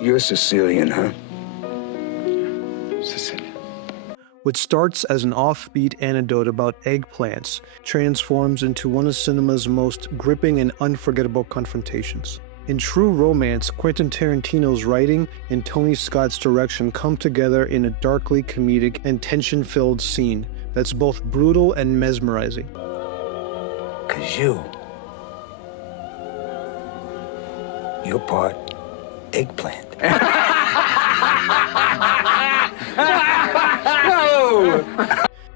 You're Sicilian, huh? Sicilian. What starts as an offbeat anecdote about eggplants transforms into one of cinema's most gripping and unforgettable confrontations. In True Romance, Quentin Tarantino's writing and Tony Scott's direction come together in a darkly comedic and tension-filled scene that's both brutal and mesmerizing. 'Cause you're part eggplant.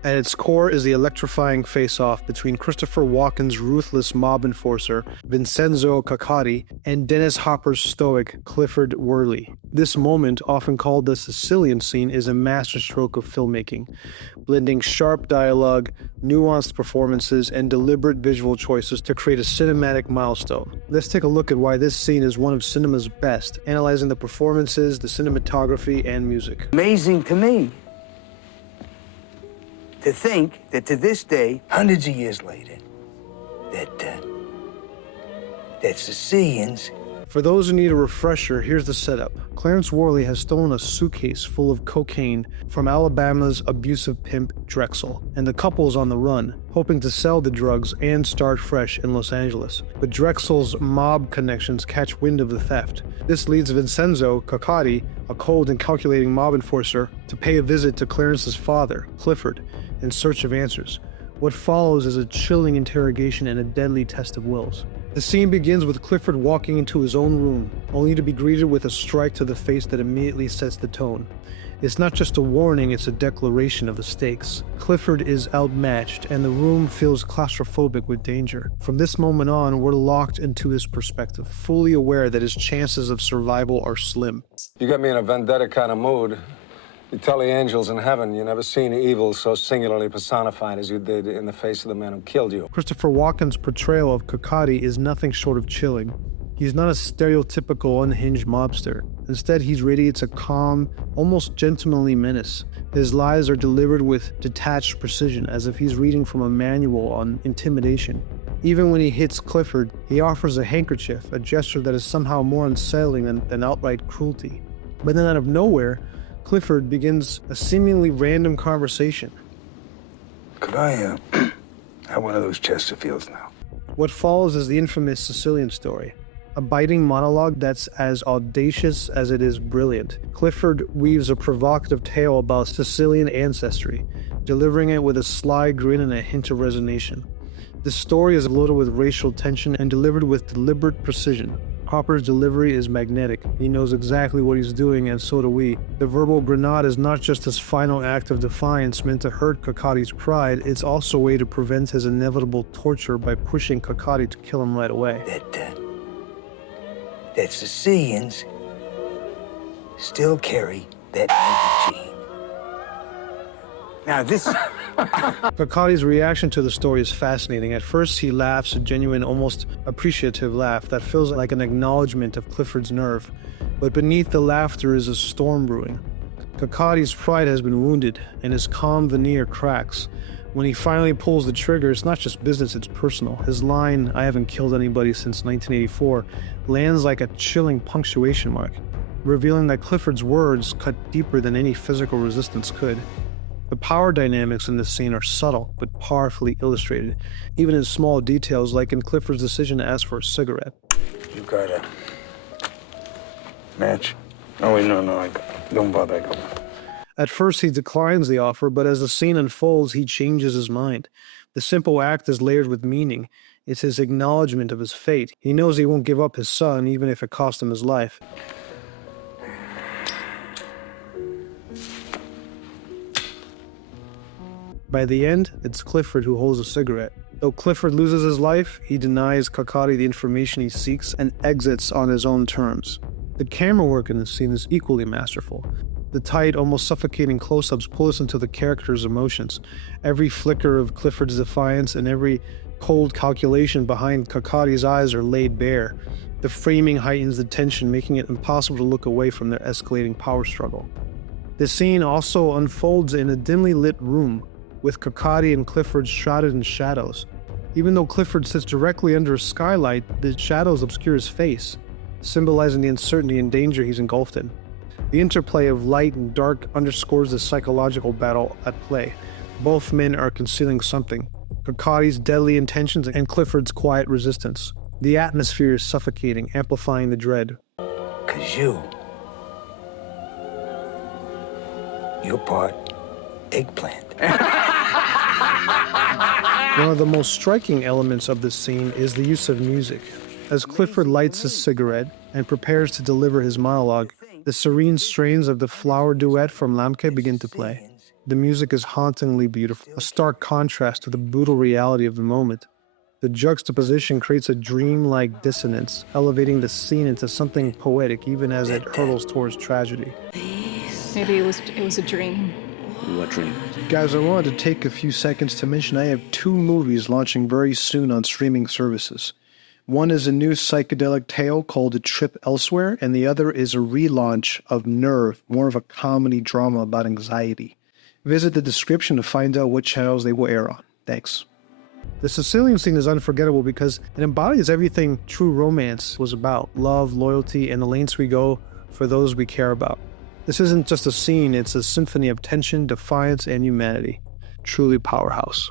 At its core is the electrifying face-off between Christopher Walken's ruthless mob enforcer, Vincenzo Caccari, and Dennis Hopper's stoic Clifford Worley. This moment, often called the Sicilian scene, is a masterstroke of filmmaking, blending sharp dialogue, nuanced performances, and deliberate visual choices to create a cinematic milestone. Let's take a look at why this scene is one of cinema's best, analyzing the performances, the cinematography, and music. Amazing to me to think that to this day, hundreds of years later, that Sicilians... For those who need a refresher, here's the setup. Clarence Worley has stolen a suitcase full of cocaine from Alabama's abusive pimp Drexel, and the couple's on the run, hoping to sell the drugs and start fresh in Los Angeles. But Drexel's mob connections catch wind of the theft. This leads Vincenzo Caccari, a cold and calculating mob enforcer, to pay a visit to Clarence's father, Clifford, in search of answers. What follows is a chilling interrogation and a deadly test of wills. The scene begins with Clifford walking into his own room, only to be greeted with a strike to the face that immediately sets the tone. It's not just a warning, it's a declaration of the stakes. Clifford is outmatched, and the room feels claustrophobic with danger. From this moment on, we're locked into his perspective, fully aware that his chances of survival are slim. You got me in a vendetta kind of mood. You tell the angels in heaven you never seen evil so singularly personified as you did in the face of the man who killed you. Christopher Walken's portrayal of Caccari is nothing short of chilling. He's not a stereotypical unhinged mobster. Instead, he radiates a calm, almost gentlemanly menace. His lies are delivered with detached precision, as if he's reading from a manual on intimidation. Even when he hits Clifford, he offers a handkerchief, a gesture that is somehow more unsettling than outright cruelty. But then out of nowhere, Clifford begins a seemingly random conversation. Could I, have one of those Chesterfields now? What follows is the infamous Sicilian story, a biting monologue that's as audacious as it is brilliant. Clifford weaves a provocative tale about Sicilian ancestry, delivering it with a sly grin and a hint of resignation. The story is loaded with racial tension and delivered with deliberate precision. Hopper's delivery is magnetic. He knows exactly what he's doing, and so do we. The verbal grenade is not just his final act of defiance meant to hurt Caccari's pride, it's also a way to prevent his inevitable torture by pushing Caccari to kill him right away. That Sicilians still carry that gene. Now this... Caccari's reaction to the story is fascinating. At first, he laughs, a genuine, almost appreciative laugh that feels like an acknowledgement of Clifford's nerve. But beneath the laughter is a storm brewing. Caccari's pride has been wounded, and his calm veneer cracks. When he finally pulls the trigger, it's not just business, it's personal. His line, "I haven't killed anybody since 1984, lands like a chilling punctuation mark, revealing that Clifford's words cut deeper than any physical resistance could. The power dynamics in this scene are subtle, but powerfully illustrated, even in small details like in Clifford's decision to ask for a cigarette. You got a match? Oh, wait, no, don't bother, I got one. At first, he declines the offer, but as the scene unfolds, he changes his mind. The simple act is layered with meaning. It's his acknowledgement of his fate. He knows he won't give up his son, even if it cost him his life. By the end, it's Clifford who holds a cigarette. Though Clifford loses his life, he denies Caccari the information he seeks and exits on his own terms. The camera work in this scene is equally masterful. The tight, almost suffocating close-ups pull us into the character's emotions. Every flicker of Clifford's defiance and every cold calculation behind Caccari's eyes are laid bare. The framing heightens the tension, making it impossible to look away from their escalating power struggle. The scene also unfolds in a dimly lit room, with Caccari and Clifford shrouded in shadows. Even though Clifford sits directly under a skylight, the shadows obscure his face. symbolizing the uncertainty and danger he's engulfed in. The interplay of light and dark underscores the psychological battle at play. Both men are concealing something: Kirkcaldy's deadly intentions and Clifford's quiet resistance. The atmosphere is suffocating, amplifying the dread. 'Cause you're part eggplant. One of the most striking elements of this scene is the use of music. As Clifford lights his cigarette and prepares to deliver his monologue, the serene strains of the flower duet from Lamke begin to play. The music is hauntingly beautiful, a stark contrast to the brutal reality of the moment. The juxtaposition creates a dreamlike dissonance, elevating the scene into something poetic even as it hurtles towards tragedy. Maybe it was a dream. What dream? Guys, I wanted to take a few seconds to mention I have 2 movies launching very soon on streaming services. One is a new psychedelic tale called A Trip Elsewhere, and the other is a relaunch of Nerve, more of a comedy drama about anxiety. Visit the description to find out what channels they will air on. Thanks. The Sicilian scene is unforgettable because it embodies everything true romance was about: love, loyalty, and the lengths we go for those we care about. This isn't just a scene, it's a symphony of tension, defiance, and humanity. Truly powerhouse.